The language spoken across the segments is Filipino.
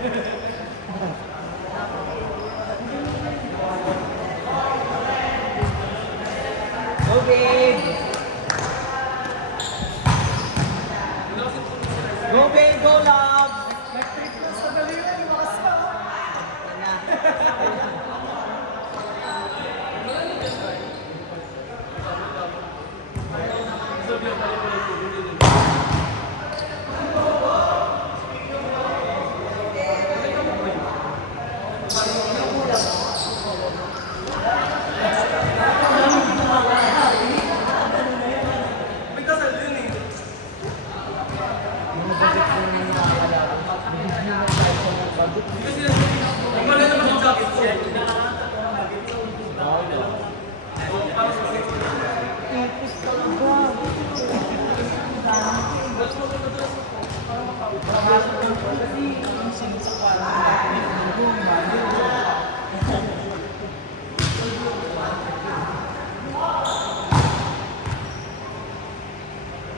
Go, babe! Go, babe! Go, love! Nag-trip na sa daliwa, lumakas ka.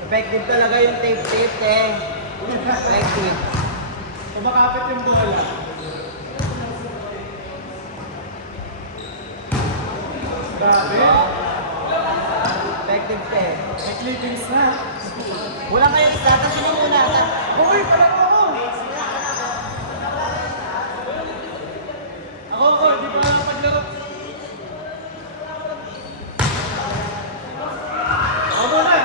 Effective talaga yung tape-tape, eh. Effective. Kumakapit yung bola. Grabe. Effective, eh. May clippings na. Wala kayong status nyo muna. Uy, parang ako! Ako, di pa nakapaglaro. Ako muna!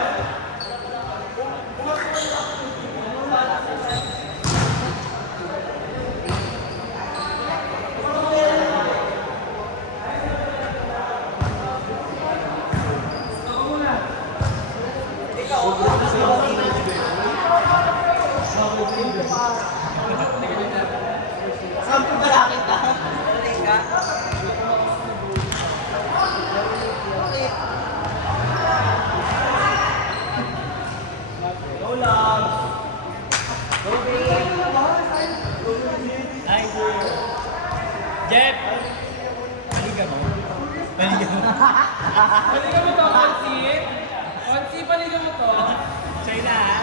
Sampo na lang kita. Teka. Go, love. Go, babe. Ay, Jeff! Paligan mo. Paligan mo. Paligan mo to, Konsi. Konsi, paligan mo to. China, ha?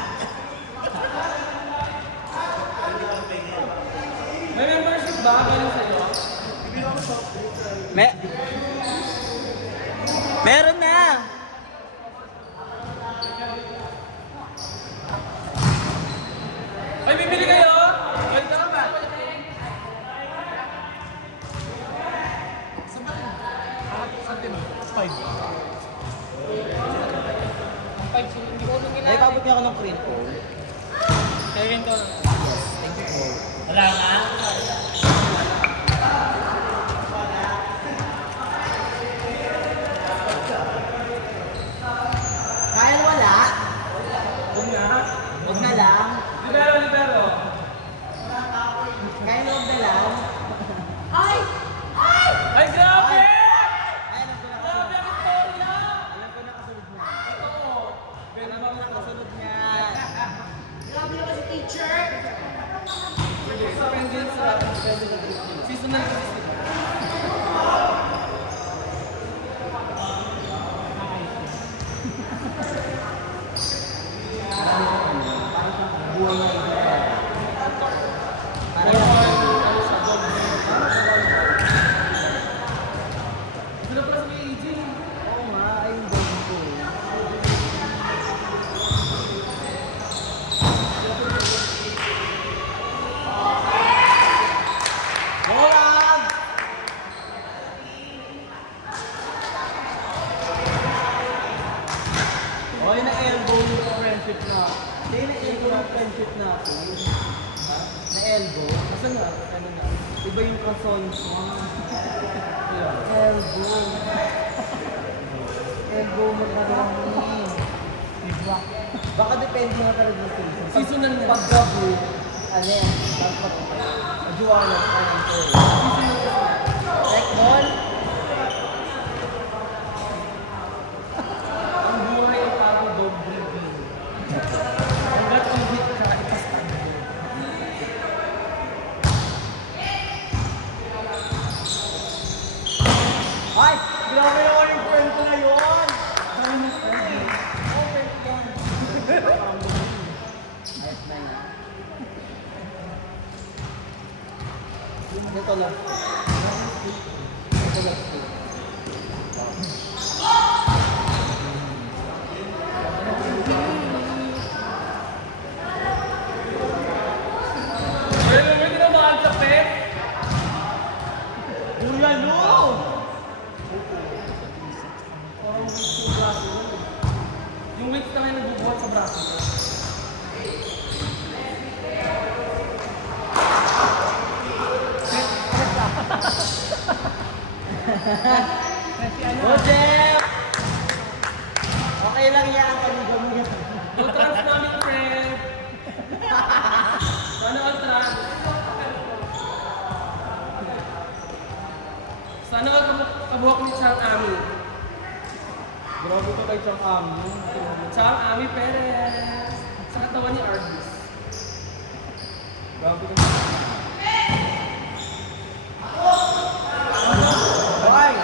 May membership ba? Galing sa'yo? Meron na. Ay, bibili kayo? Balik ka ba? Five. Hindi ko nung Ay, pabot niya ako ng print ko. Kevin ko. Wala nga. Kaya wala. Huwag na. Huwag na lang. Libero, libero. Kaya huwag na lang. Ay, grabe! Ayan, ang ko na. Grabe ang istorya! Alam ko na kasunod mo. Ito. Alam ko na kasunod niya. Sa Vengeance Rap, seasonal kasi sila. Buhay na iba. Para Sila pala sa may AJ. oo nga, ayun ba yun ko. Go, love! Oh, yun na elbow yung friendship na. Hindi na elbow yung friendship na ako. Na elbow. Basta na, ano na. Iba yung consonants mo. Elbow. Elbow magkarami. Diba? Baka depende nga talaga sa season. Seasonal na. Pag gabo, ano yan, pag juwala, ano ko. Like ball, Ang buhay ay parang dog breeding. Hanggat ang hit ka, ipastan mo. ay! Grabe naman yung friend ko na yun! Dami ng friend. Oh, friend yan. Ayos na yan. Ito lang. Ito lang. Pero may tinamaan sa pet. Ulan, no! Yung weights na kayo nagbubuhat sa braso. Go, Jeff! Okay lang yan, pamiga-miga. Go trans namin, friend. Sana all trans. Sana all kabuhak ni Chang Ami. Grabe ka kay Chang Ami. Chang Ami Perez. Sa katawan ni Artis. Grabe ka. Hoy!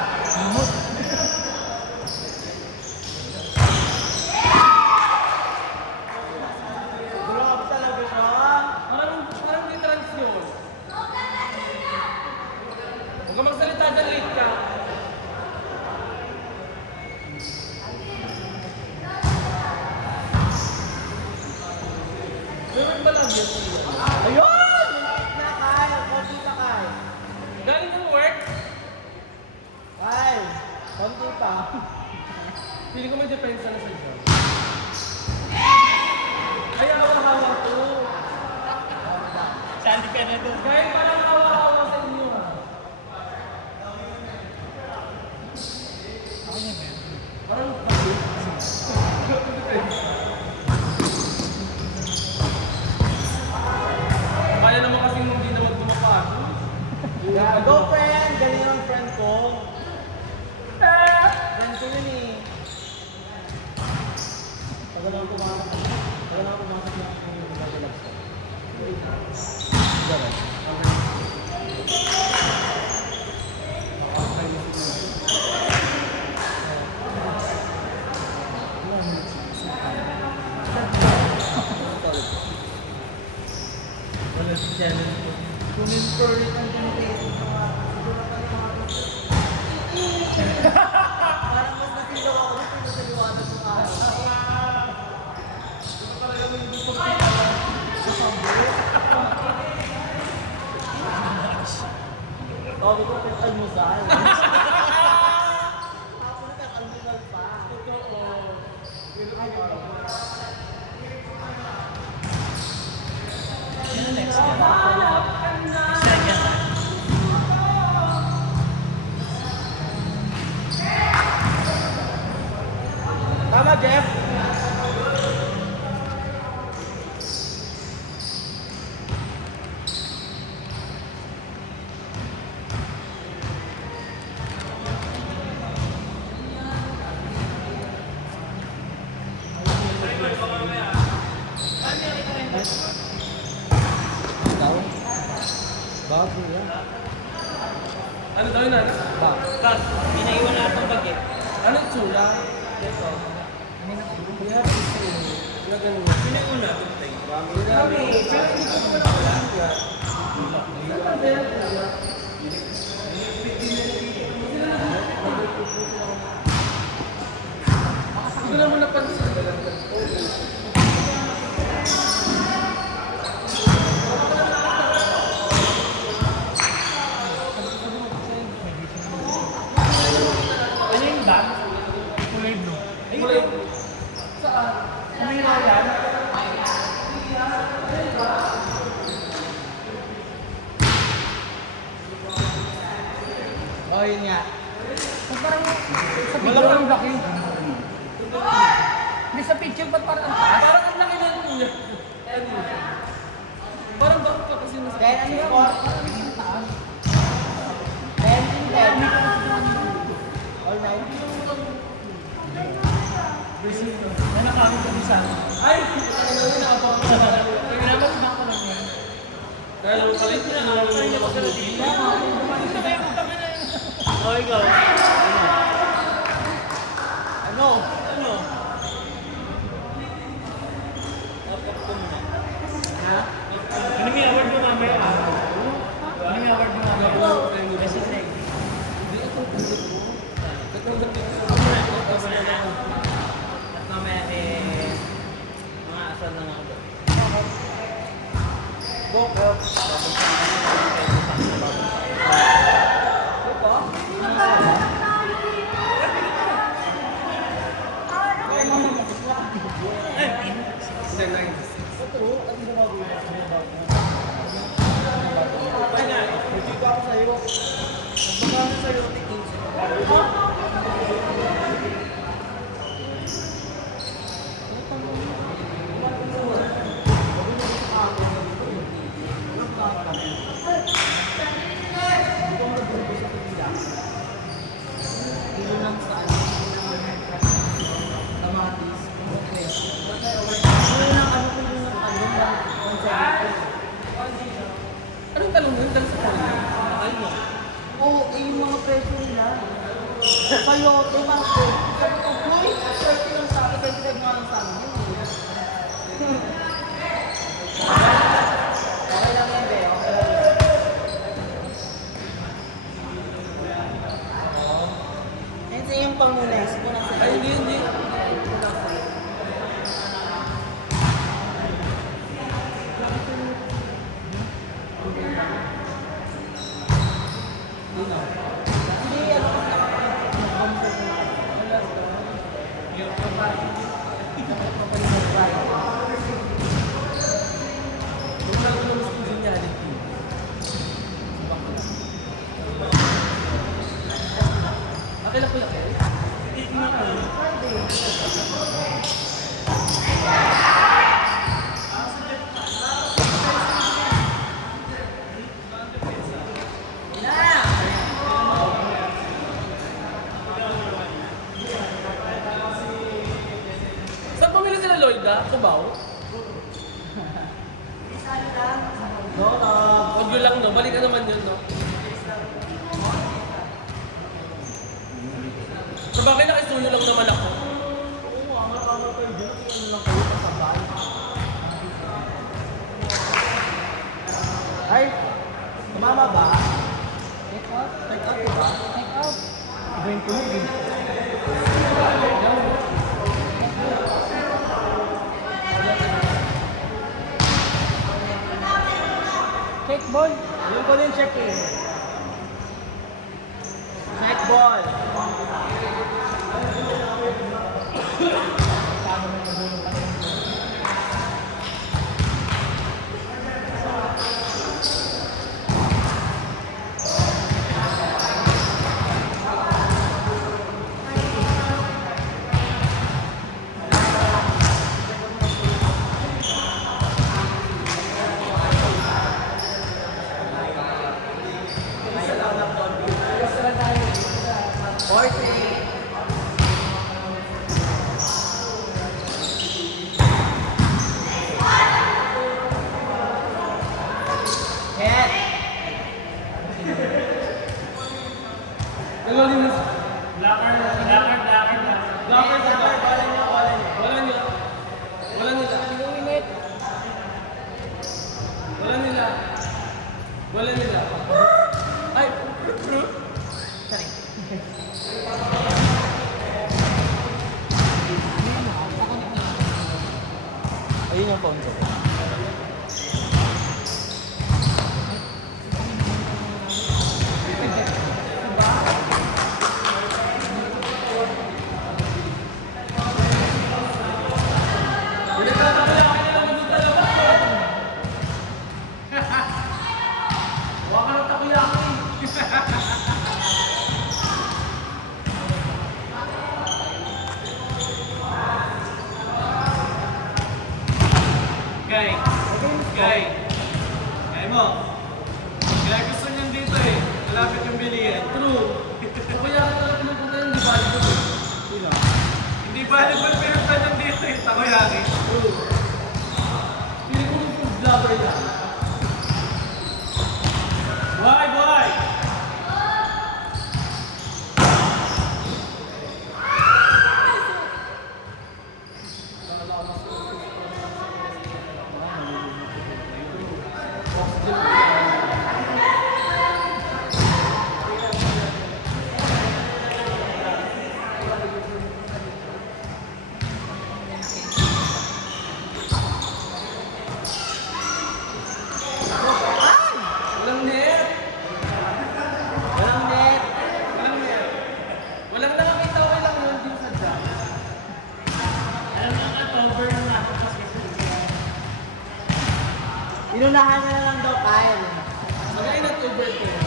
Grabe talaga siya. Parang di trans yun. Huwag ka magsalita dyan, late ka. Meron ba lang yun? Ayun! Na, Kyle. Konti pa, Kyle. Galing ng work? Kyle. Konti pa. Pili ko may depensa na sa job. Ay, hawa-hawa to. Sali ka na doon. Kaya parang hawa-hawa sa inyo. Parang kaya naman kasing hindi naman tumapasok. Go, friend! Galing ang friend ko. Friend ko yun eh. Tagal lang pumasok. Tagal lang pumasok na ako yung relax ko. Wala si channel ko. Kunin ko rin ang tinitake ng mga siguro pa yung mga parang mas nasilaw ako dito sa liwanag ng araw. Sabi ko, almusal. Tapos almusal pa. Sino next yan? Second. Tama, Jeff. Ikaw? Bago yan. Ano daw yun natin? Ba? Tapos, pinaiwan na itong bagay. Ano yung tsura? Ito. We have to see. Na ganun. Pinaiwan na itong bagay. Kami, pero hindi ko naman ako lang. Hindi ko naman napansin. Ano yung bag? Kulay blue. Kulay. Saan? Kumila yan. Oh, yun nga. Parang sa picture ang laki. Hindi sa picture, ba't parang ang taas? Parang ang laki ng kuya. Parang bakit ka kasi nasa 10 and 4. 10 and 10. All night. Yan ang kami sa isa. Ay! Ano yun ako? Naglamas na ko lang yan. Kaya yung kalit na Oh, ikaw. Ano? Ano? Ha? Ano may award mo mamaya? Ano may award mo mamaya? Go, help. Ito? Kaya mo naman ito. Ito, ang gumagawa. Kaya, hindi ko ako sa'yo. Magbaga sa'yo, tikin. Anong talong yun? Talong sa puli? Mahal mo. Oo, yung mga presyo nila. Sa'yo, yung mga presyo. Sabi ko, boy, 30 lang sa akin, 25 nga lang sa akin. Okay lang yan, Be. Okay lang yan. Ayun sa yung pangunes. Muna sa Ay, hindi. Hindi, Kung lang ko mas congeniality. Akala ko yan. Hindi ko na kayo. Saan pumili sila Lloyda? Cubao? Huwag yun lang, no? Balik ka naman yun, no? So bakit nakisuyo lang naman ako? Oo, ang kayo dyan. Ano lang kayo kasabay. Ay, tumama ba? Take out? Take out ba? Take out. 20. Check ball. Yung ko din check eh. Check ball. Nagalinis. Locker. Wala nila. Ay! Ayun yung phone ko. Waka ng takoyaki. Guy. Kaya mo. Kaya gusto niyan dito eh. Malapit yung bilihan. True. Takoyaki talaga pinupunta yung di bali ko. Sino? Hindi valuable pero pa niyan dito eh. Takoyaki. True. Pili ko yung food vlogger lang. Boy! Inunahan niya na lang daw, Kyle. Magayon at overtime.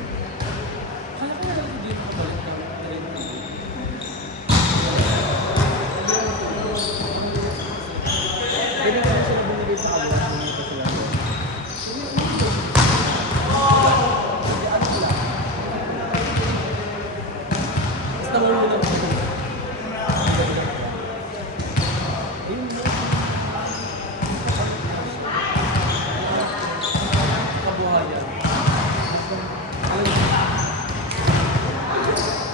Kaya ko na lang hindi makabalik ng direct. Hindi na kaya sila binigay sa kanila. Hindi pa sila. Basta nangulong ako. Kabuhayan.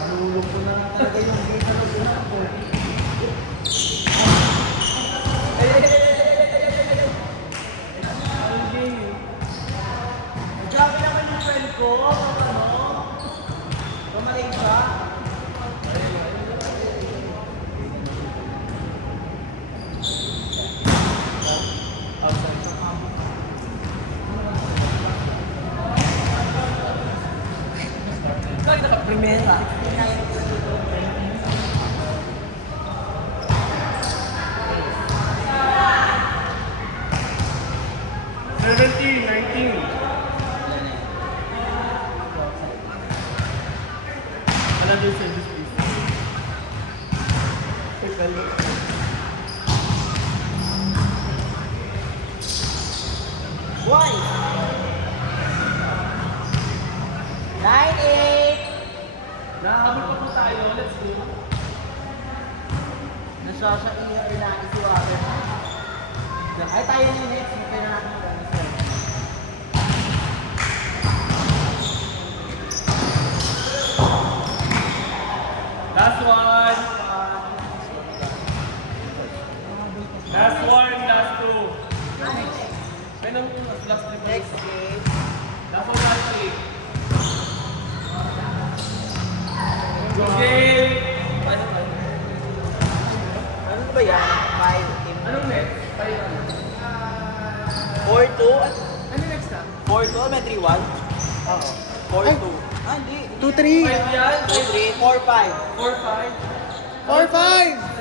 Nalulog ko na talaga yung game na nag-una ko. Ang game. Grabe naman yung friend ko. Ano? Gumaling siya. Bakit naka-primera? Another service please. Why? 9-8. Nakahabol pa po tayo. Let's go. Nasasaiya rin natin si Water. Ay, tayo yung next. Hintay na natin yung Last one. Last one. Last two. Kaya naman yung last three. next game. Last one, last three. Good game. Ano ba yan? 5 team. Anong next? Tayo ano? 4-2? Ano next na? 4-2? May 3-1? Oo. 4-2. Ah, hindi. 2-3. 5 yan? 3, 4-5. 4-5? 4-5.